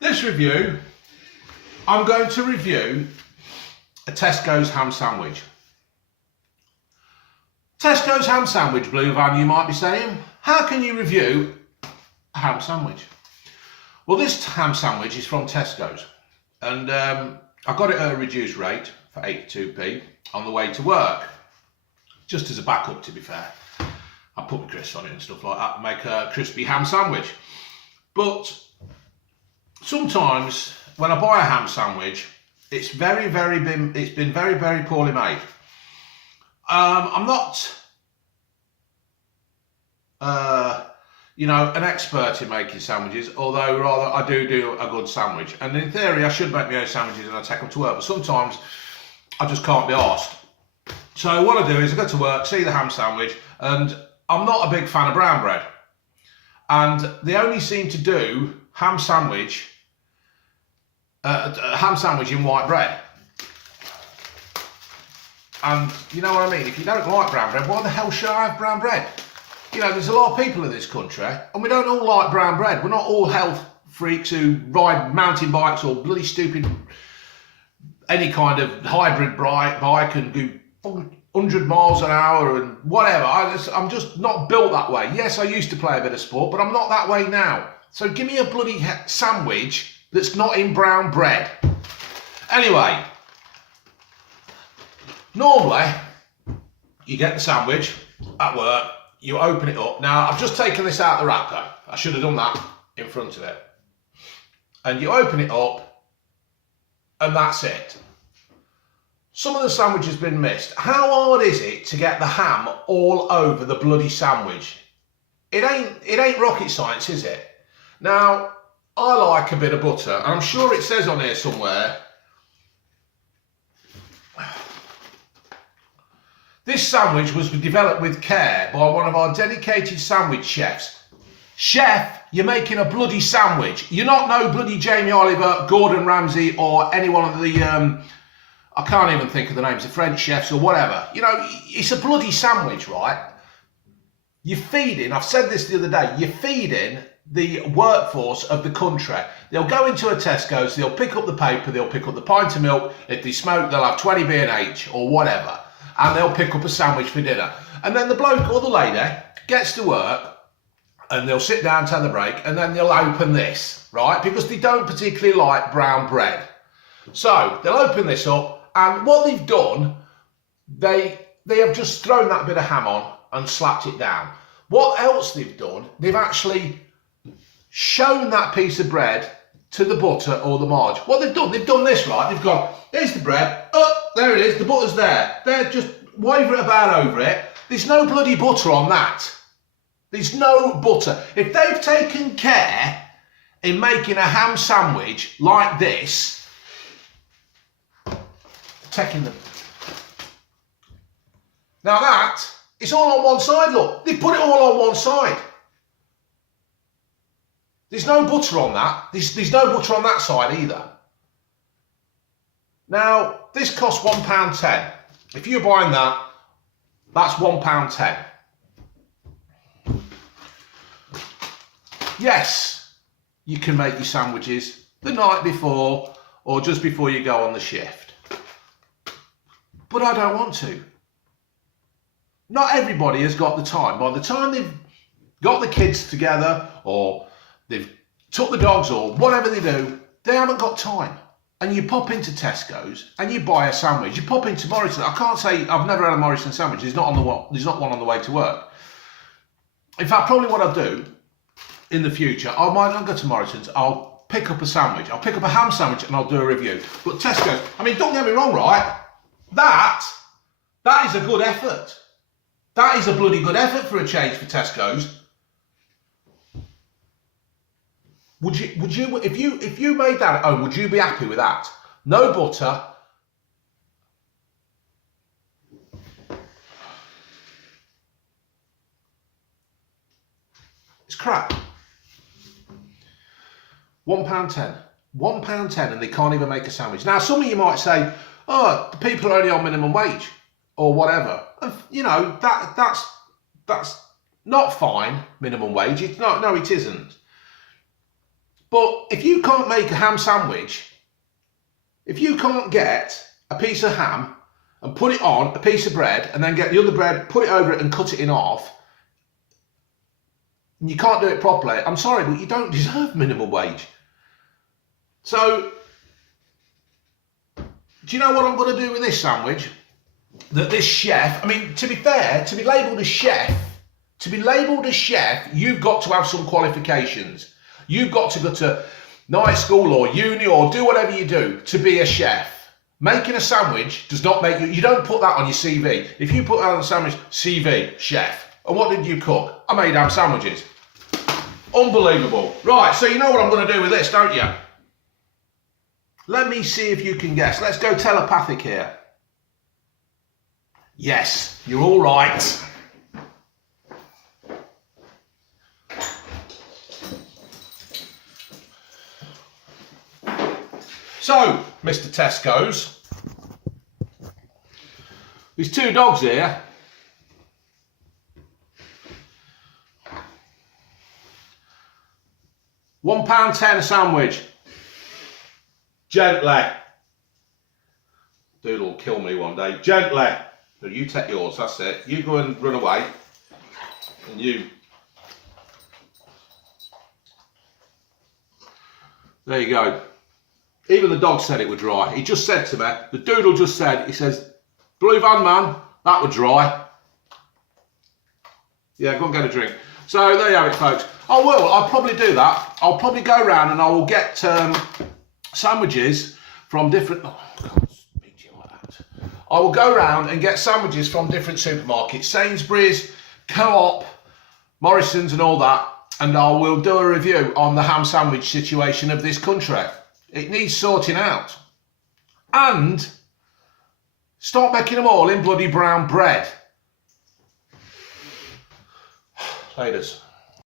This review, I'm going to review a Tesco's ham sandwich. Tesco's ham sandwich, Blue Van, you might be saying. How can you review a ham sandwich? Well, this ham sandwich is from Tesco's, and I got it at a reduced rate for 82p on the way to work. Just as a backup, to be fair. I put my crisps on it and stuff like that to make a crispy ham sandwich. But sometimes when I buy a ham sandwich, it's been very, very poorly made. I'm not, an expert in making sandwiches, although rather I do a good sandwich. And in theory, I should make my own sandwiches and I take them to work, but sometimes I just can't be arsed. So what I do is I go to work, see the ham sandwich, and I'm not a big fan of brown bread. And they only seem to do ham sandwich in white bread. And you know what I mean? If you don't like brown bread, why the hell should I have brown bread? You know, there's a lot of people in this country, and we don't all like brown bread. We're not all health freaks who ride mountain bikes or bloody stupid, any kind of hybrid bike and do 100 miles an hour and whatever. I'm just not built that way. Yes, I used to play a bit of sport, but I'm not that way now. So give me a bloody sandwich that's not in brown bread. Anyway, normally you get the sandwich at work, you open it up. Now, I've just taken this out of the wrapper. I should have done that in front of it. And you open it up, and that's it. Some of the sandwich has been missed. How hard is it to get the ham all over the bloody sandwich? It ain't rocket science, is it? Now, I like a bit of butter, and I'm sure it says on here somewhere. This sandwich was developed with care by one of our dedicated sandwich chefs. Chef, you're making a bloody sandwich. You're not no bloody Jamie Oliver, Gordon Ramsay, or any one of the, I can't even think of the names, the French chefs or whatever. You know, it's a bloody sandwich, right? You're feeding, I've said this the other day, you're feeding the workforce of the country. They'll go into a Tesco's, they'll pick up the paper, they'll pick up the pint of milk. If they smoke, they'll have 20 B&H or whatever. And they'll pick up a sandwich for dinner. And then the bloke or the lady gets to work and they'll sit down to have the break and then they'll open this, right? Because they don't particularly like brown bread. So they'll open this up, and what they've done, they have just thrown that bit of ham on and slapped it down. What else they've done, they've actually shown that piece of bread to the butter or the marge. What they've done this, right? They've gone, here's the bread, oh, there it is, the butter's there. They're just waver it about over it. There's no bloody butter on that. There's no butter. If they've taken care in making a ham sandwich like this, taking them. Now that, it's all on one side, look. They put it all on one side. There's no butter on that. There's no butter on that side either. Now, this costs £1.10. If you're buying that, that's £1.10. Yes, you can make your sandwiches the night before or just before you go on the shift. But I don't want to. Not everybody has got the time. By the time they've got the kids together or they've took the dogs or whatever they do, they haven't got time. And you pop into Tesco's and you buy a sandwich. You pop into Morrison. I can't say I've never had a Morrison sandwich. There's not one on the way to work. In fact, probably what I'll do in the future, I might not go to Morrison's. I'll pick up a sandwich. I'll pick up a ham sandwich and I'll do a review. But Tesco's, I mean, don't get me wrong, right? That is a good effort. That is a bloody good effort for a change for Tesco's. Would you, if you made that at home, would you be happy with that? No butter. It's crap. £1.10. £1.10 and they can't even make a sandwich. Now, some of you might say, oh, the people are only on minimum wage or whatever. And, you know, that's not fine, minimum wage. It's not, no, it isn't. But if you can't make a ham sandwich, if you can't get a piece of ham and put it on a piece of bread and then get the other bread, put it over it and cut it in half, and you can't do it properly, I'm sorry, but you don't deserve minimum wage. So, do you know what I'm going to do with this sandwich? That this chef, I mean, to be fair, to be labelled as chef, you've got to have some qualifications. You've got to go to night school or uni or do whatever you do to be a chef. Making a sandwich does not make you, you don't put that on your CV. If you put that on a sandwich, CV, chef. And what did you cook? I made ham sandwiches. Unbelievable. Right, so you know what I'm going to do with this, don't you? Let me see if you can guess. Let's go telepathic here. Yes, you're all right. So, Mr. Tesco's, these two dogs here, £1.10 a sandwich. Gently. Dude will kill me one day. Gently. No, you take yours, that's it. You go and run away. And you. There you go. Even the dog said it would dry. He just said to me, the doodle just said, he says, Blue Van Man, that would dry. Yeah, go and get a drink. So there you have it, folks. I will, I'll probably do that. I'll probably go around and I will get sandwiches from different, oh, I can't speak to you like that. I will go around and get sandwiches from different supermarkets, Sainsbury's, Co-op, Morrison's and all that. And I will do a review on the ham sandwich situation of this country. It needs sorting out. And start making them all in bloody brown bread. Ladies.